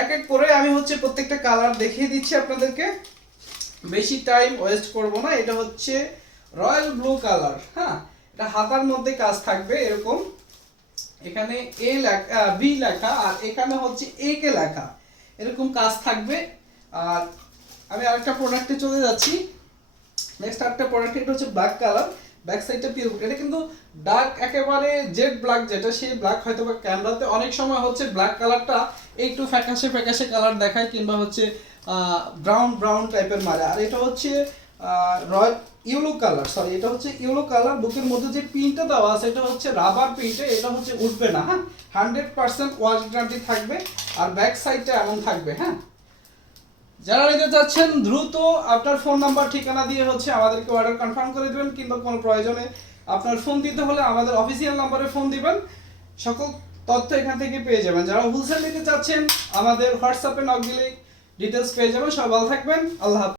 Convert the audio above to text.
এক এক করে আমি হচ্ছে প্রত্যেকটা কালার দেখিয়ে দিচ্ছি আপনাদেরকে, বেশি টাইম ওয়েস্ট করব না। এটা হচ্ছে রয়্যাল ব্লু কালার, হ্যাঁ, এটা হাতার মধ্যে কাজ থাকবে এরকম, এখানে এ লেখা, বি লেখা, আর এখানে হচ্ছে এ কে লেখা, এরকম কাজ থাকবে। আর আমি আরেকটা প্রোডাক্টে চলে যাচ্ছি। নেক্সট আরেকটা প্রোডাক্ট, এটা হচ্ছে ব্ল্যাক কালার, ব্যাক সাইডটা পিওর। এটা কিন্তু ডার্ক একেবারে জেড ব্ল্যাক, যেটা সেই ব্ল্যাক হয়তো বা ক্যামেরাতে অনেক সময় হচ্ছে ব্ল্যাক কালারটা একটু ফ্যাকাশে ফ্যাকাশে কালার দেখায়, কিংবা হচ্ছে ব্রাউন ব্রাউন টাইপের মারে। আর এটা হচ্ছে রয়্যাল ইয়েলো কালার, সরি এটা হচ্ছে ইয়েলো কালার। বুকের মধ্যে যে পিনটা দেওয়া আছে এটা হচ্ছে রাবার পিনটা, এটা হচ্ছে উঠবে না, হ্যাঁ, 100% ওয়াশ গ্যারান্টি থাকবে। আর ব্যাক সাইডটা এমন থাকবে, হ্যাঁ। যারা নিতে চাচ্ছেন দ্রুত আপনার ফোন নাম্বার ঠিকানা দিয়ে হচ্ছে আমাদেরকে অর্ডার কনফার্ম করে দিবেন, কিংবা কোনো প্রয়োজনে আপনার ফোন দিতে হলে আমাদের অফিসিয়াল নাম্বারে ফোন দিবেন, সকল তথ্য এখান থেকে পেয়ে যাবেন। যারা হোলসেল নিতে চাচ্ছেন আমাদের হোয়াটসঅ্যাপে নক দিলেই ডিটেলস পেয়ে যাবেন। সবাই ভালো থাকবেন, আল্লাহ হাফেজ।